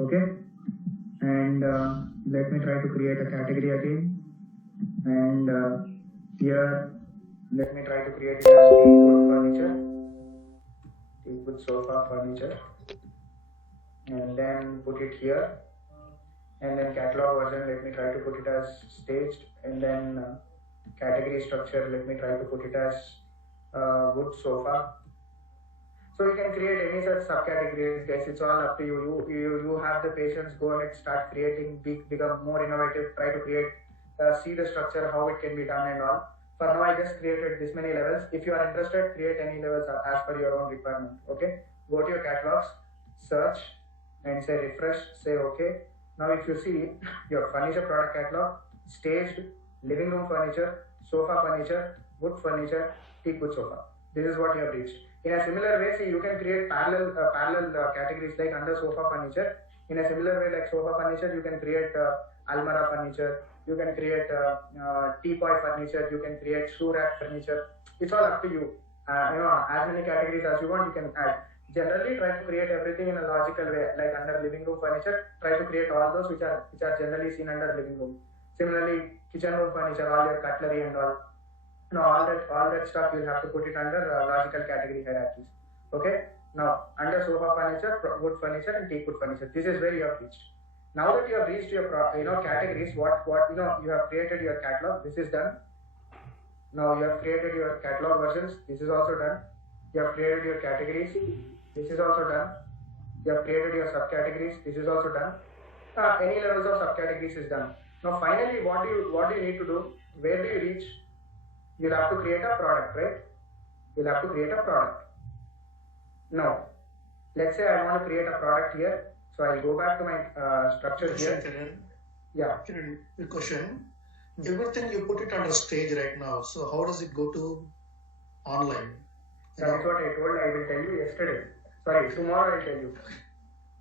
Okay, and let me try to create a category again, and here let me try to create it as teakwood furniture, teakwood sofa furniture, and then put it here, and then catalog version, let me try to put it as staged, and then category structure, let me try to put it as wood sofa. So you can create any such subcategories, guys. It's all up to you. You have the patience. Go ahead, start creating, become more innovative. Try to create, see the structure, how it can be done, and all. For now, I just created this many levels. If you are interested, create any levels as per your own requirement. Okay. Go to your catalogs, search, and say refresh. Say okay. Now, if you see your furniture product catalog, staged, living room furniture, sofa furniture, wood furniture, teakwood sofa. This is what you have reached. In a similar way, see, you can create parallel categories like under sofa furniture. In a similar way, like sofa furniture, you can create almara furniture. You can create teapot furniture. You can create shoe rack furniture. It's all up to you. As many categories as you want, you can add. Generally, try to create everything in a logical way. Like under living room furniture, try to create all those which are generally seen under living room. Similarly, kitchen room furniture, all your cutlery and all. Now all that stuff you'll have to put it under logical category hierarchies. Okay. Now under sofa furniture, wood furniture, and teakwood furniture. This is where you have reached. Now that you have reached your categories, what you have created your catalog. This is done. Now you have created your catalog versions. This is also done. You have created your categories. This is also done. You have created your subcategories. This is also done. Any levels of subcategories is done. Now finally, what do you need to do? Where do you reach? You'll have to create a product, right? You'll have to create a product. Now, let's say I want to create a product here. So I'll go back to my structure here. Yeah. The question. Everything you put it under stage right now. So how does it go to online? That's what I told. I will tell you yesterday. Sorry, tomorrow I'll tell you.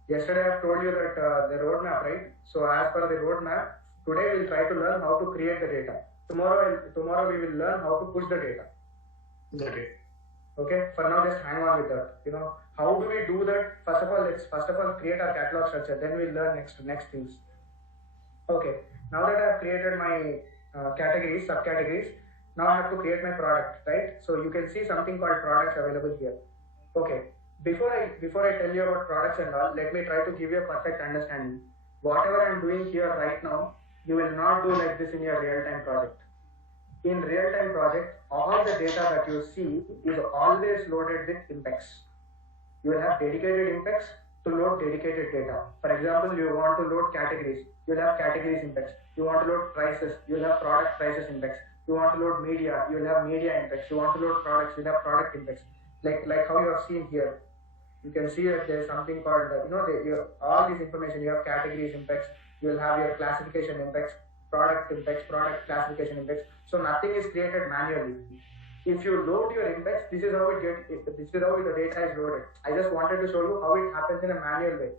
Yesterday I've told you that the roadmap, right? So as per the roadmap, today we'll try to learn how to create the data. Tomorrow we will learn how to push the data. Got it. Okay. For now, just hang on with that. How do we do that? First of all create our catalog structure. Then we'll learn next things. Okay. Now that I have created my categories, subcategories, now I have to create my product, right? So you can see something called products available here. Okay. Before I tell you about products and all, let me try to give you a perfect understanding. Whatever I'm doing here right now, you will not do like this in your real-time project. In real-time project, all the data that you see is always loaded with Impex. You will have dedicated Impex to load dedicated data. For example, you want to load categories, you will have categories Impex. You want to load prices, you will have product prices Impex. You want to load media, you will have media Impex. You want to load products, you will have product Impex. Like how you have seen here. You can see that there is something called, all this information, you have categories Impex, you will have your classification Impex, product Impex, product classification Impex. So nothing is created manually. If you load your Impex, this is how the data is loaded. I just wanted to show you how it happens in a manual way.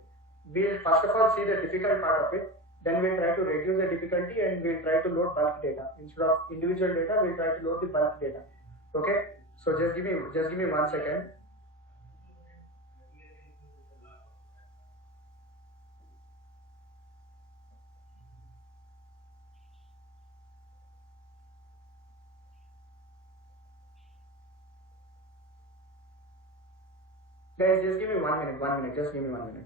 We'll first of all see the difficult part of it, then we'll try to reduce the difficulty and we'll try to load bulk data. Instead of individual data, we'll try to load the bulk data. Okay? So just give me 1 second. Guys, just give me 1 minute, just give me 1 minute.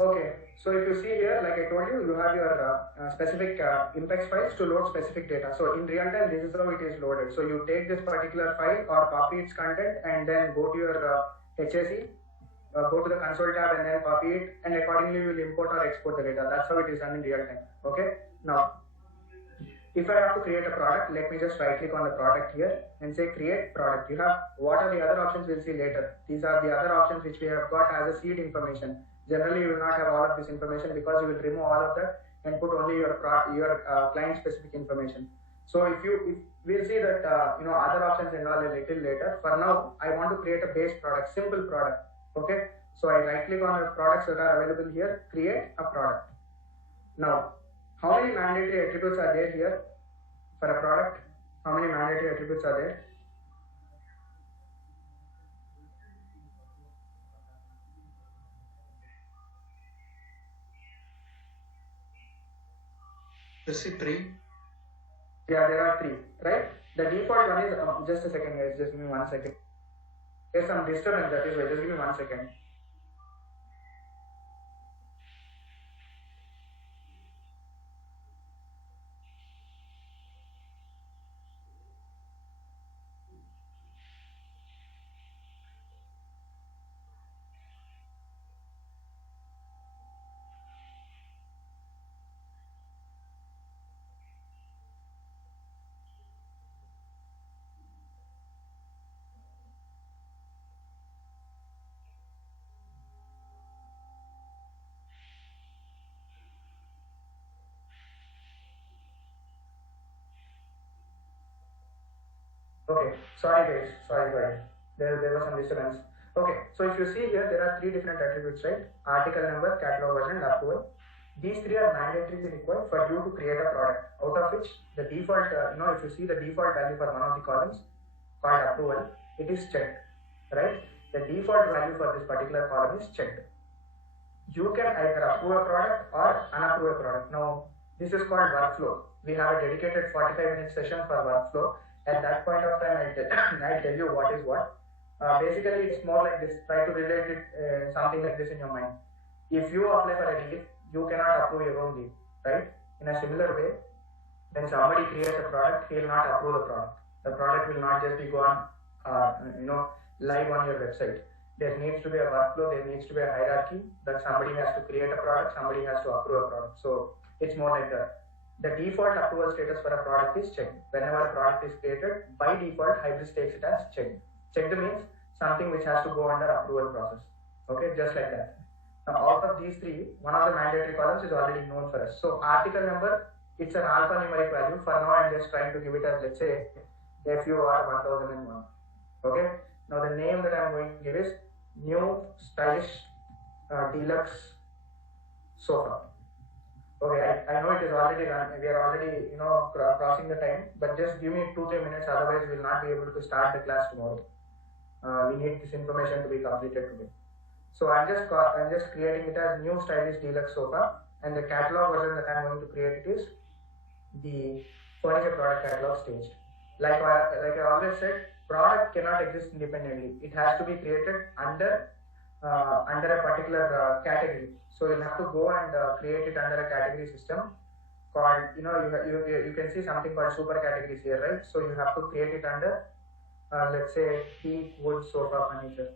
Okay, so if you see here, like I told you, you have your specific Impex files to load specific data. So in real time, this is how it is loaded. So you take this particular file or copy its content and then go to your HAC, go to the console tab and then copy it, and accordingly you will import or export the data. That's how it is done in real time. Okay, now if I have to create a product, let me just right click on the product here and say create product. You have what are the other options we'll see later. These are the other options which we have got as a seed information. Generally, you will not have all of this information because you will remove all of that and put only your client specific information. So if we'll see that other options and all a little later. For now, I want to create a base product, simple product. Okay. So I right click on the products that are available here, create a product. Now, how many mandatory attributes are there here for a product? How many mandatory attributes are there? Let's see 3. Yeah, there are 3, right? The default one is, just a second guys, just give me 1 second. There's some disturbance, that is why, just give me 1 second. Okay, sorry guys. There was some disturbance. Okay, so if you see here, there are 3 different attributes, right? Article number, catalog version, and approval. These 3 are mandatorily required for you to create a product, out of which the default, if you see the default value for one of the columns called approval, it is checked, right? The default value for this particular column is checked. You can either approve a product or unapprove a product. Now, this is called workflow. We have a dedicated 45-minute session for workflow. At that point of time, I'll tell you what is what. Basically, it's more like this. Try to relate it something like this in your mind. If you apply for a leave, you cannot approve your own leave, right? In a similar way, when somebody creates a product, he will not approve the product. The product will not just be gone, live on your website. There needs to be a workflow. There needs to be a hierarchy that somebody has to create a product, somebody has to approve a product. So it's more like that. The default approval status for a product is checked. Whenever a product is created, by default, Hybriss takes it as checked. Checked means something which has to go under approval process. Okay, just like that. Now, out of these 3, one of the mandatory columns is already known for us. So, article number, it's an alphanumeric value. For now, I'm just trying to give it as, let's say, FUR 1001. Okay. Now, the name that I'm going to give is New Stylish Deluxe Sofa. Okay, I know it is already done. We are already, crossing the time. But just give me 2-3 minutes. Otherwise, we'll not be able to start the class tomorrow. We need this information to be completed today. So I'm just creating it as New Stylish Deluxe Sofa, and the catalog version that I'm going to create it is the furniture product catalog staged. Like I always said, product cannot exist independently. It has to be created under a particular category. So you'll have to go and create it under a category system called, you can see something called super categories here, right? So you have to create it under, let's say, teak, wood, sofa, furniture.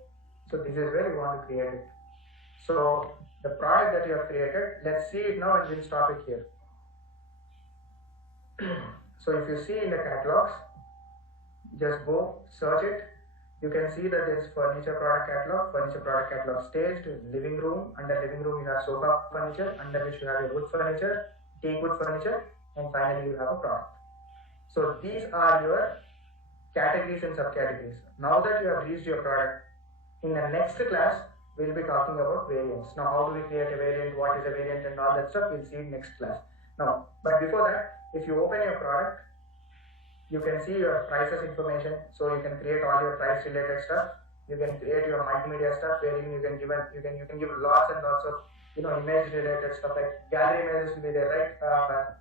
So this is where you want to create it. So the product that you have created, let's see it now and we'll stop it here. So if you see in the catalogs, just go search it. You can see that there is furniture product catalog staged, living room. Under living room you have sofa furniture, under which you have a wood furniture, teak wood furniture, and finally you have a product. So these are your categories and subcategories. Now that you have reached your product, in the next class we'll be talking about variants. Now how do we create a variant, what is a variant and all that stuff, we'll see in next class. Now, but before that, if you open your product, you can see your prices information, so you can create all your price related stuff. You can create your multimedia stuff wherein you can give lots and lots of image related stuff, like gallery images will be there, right?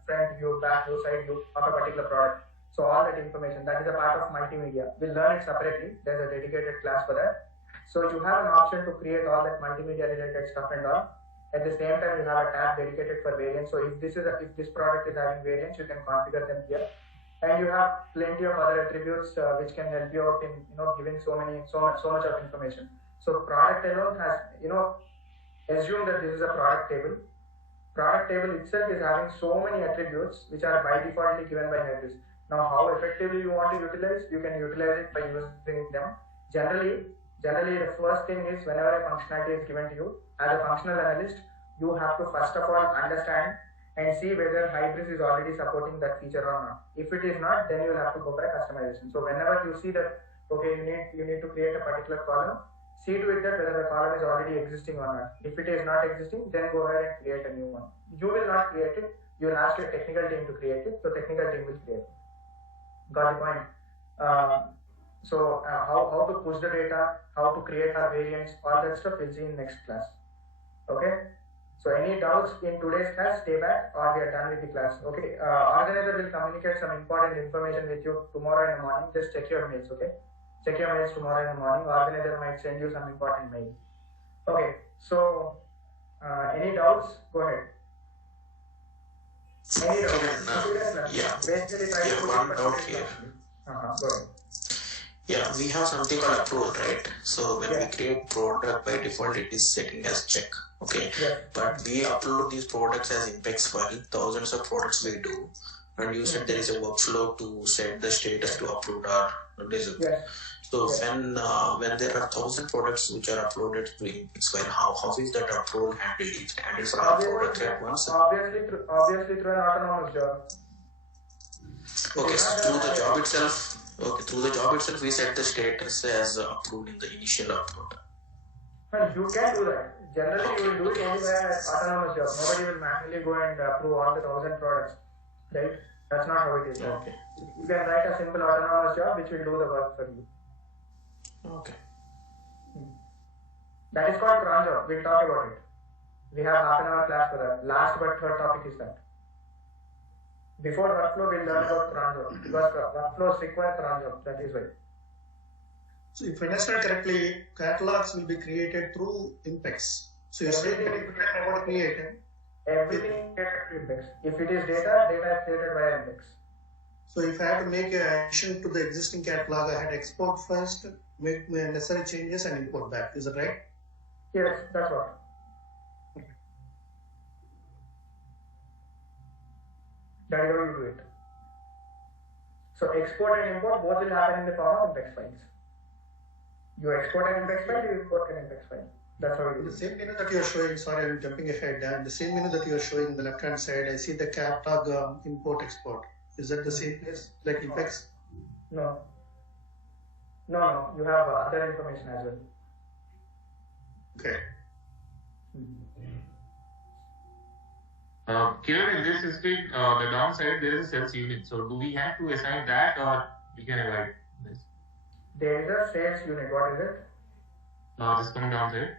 Front view, back view, side view of a particular product. So all that information, that is a part of multimedia. We'll learn it separately. There's a dedicated class for that. So you have an option to create all that multimedia related stuff and all. At the same time, you have a tab dedicated for variants. So if this product is having variants, you can configure them here. And you have plenty of other attributes which can help you out in giving so much of information. So product alone has assume that this is a product table. Product table itself is having so many attributes which are by default given by Hybriss. Now how effectively you want to utilize, you can utilize it by using them. Generally the first thing is, whenever a functionality is given to you, as a functional analyst, you have to first of all understand and see whether Hybriss is already supporting that feature or not. If it is not, then you will have to go for a customization. So whenever you see that, okay, you need to create a particular column, see to it that whether the column is already existing or not. If it is not existing, then go ahead and create a new one. You will not create it. You will ask your technical team to create it. So technical team will create it. Got the point? How to push the data, how to create our variants, all that stuff we'll see in next class. Okay? So any doubts in today's class, stay back or we are done with the class. Okay? Organizer will communicate some important information with you tomorrow in the morning. Just check your mails, okay? Check your mails tomorrow in the morning. Organizer might send you some important mail. Okay, so any doubts? Go ahead. Any doubts? Yeah. Basically, try to put one doubt here. Go ahead. Yeah, we have something called approval, right? So when we create product, by default it is setting as check. Okay. Yeah. But we upload these products as Impex file, thousands of products we do. And you said there is a workflow to set the status to upload our result. Yes. So when there are 1,000 products which are uploaded to Impex file, how is that approval handled? Is it handled for all products at once? Obviously through an autonomous job. Okay, so through the job itself. Okay, through the job itself, we set the status as approved in the initial upload. Well, you can do that. Generally, you will do it only by an autonomous job. Nobody will manually go and approve all the 1,000 products, right? That's not how it is. Okay. You can write a simple autonomous job which will do the work for you. Okay. That is called cron job. We'll talk about it. We have half an hour class for that. Last but third topic is that. Before workflow, we'll learn about cron job because workflows require cron job. That is why. So if I understand correctly, catalogs will be created through Impex. So you're saying that if you can about creating everything created through Impex. If it is data is created via Impex. So if I have to make an addition to the existing catalog, I had to export first, make the necessary changes and import back. Is that right? Yes, that's what. That is how you do it. So export and import both will happen in the form of Impex files. You export an Impex file, you import an Impex file. That's how you do it. The same menu that you are showing, sorry, I'm jumping ahead. The same menu that you are showing on the left hand side, I see the catalog import export. Is that the same place like Impex? No. You have other information as well. Okay. Kiran, in this system, the downside there is a sales unit. So do we have to assign that or we can avoid this? There is a sales unit. What is it? This coming downside.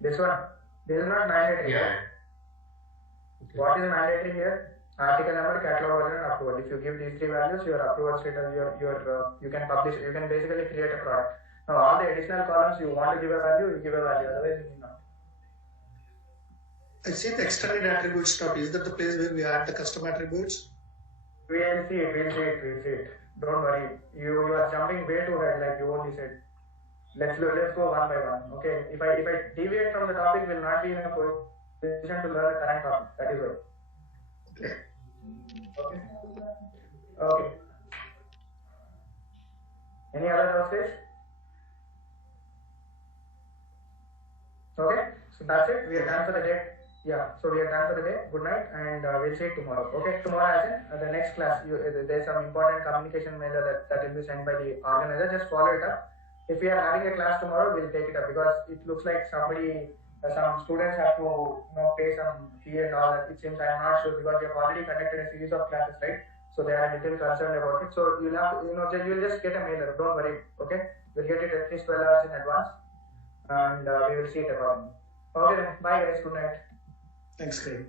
This one. This is not mandatory. Yeah. Okay. What is mandatory here? Article number, catalog version, and approval. If you give these three values, your approval status, you can publish. You can basically create a product. Now all the additional columns you want to give a value, you give a value. Otherwise, you need not. I see the extended attributes tab. Is that the place where we add the custom attributes? We'll see it. Don't worry. You are jumping way too ahead, like you only said. Let's go one by one. Okay. If I deviate from the topic, we'll not be in a position to learn the current topic. That is why. Okay. Any other questions? Okay. So that's it. We are done for the day. Yeah, so we are done for the day. Good night, and we'll see you tomorrow. Okay, tomorrow as in the next class, there's some important communication mail that will be sent by the organizer. Just follow it up. If we are having a class tomorrow, we'll take it up because it looks like some students have to pay some fee and all that. It seems I'm not sure because we have already conducted a series of classes, right? So they are a little concerned about it. So you'll have you'll just get a mailer. Don't worry. Okay, we'll get it at least 12 hours in advance, and we will see it accordingly. Okay then. Bye guys. Good night. Thanks, Karim.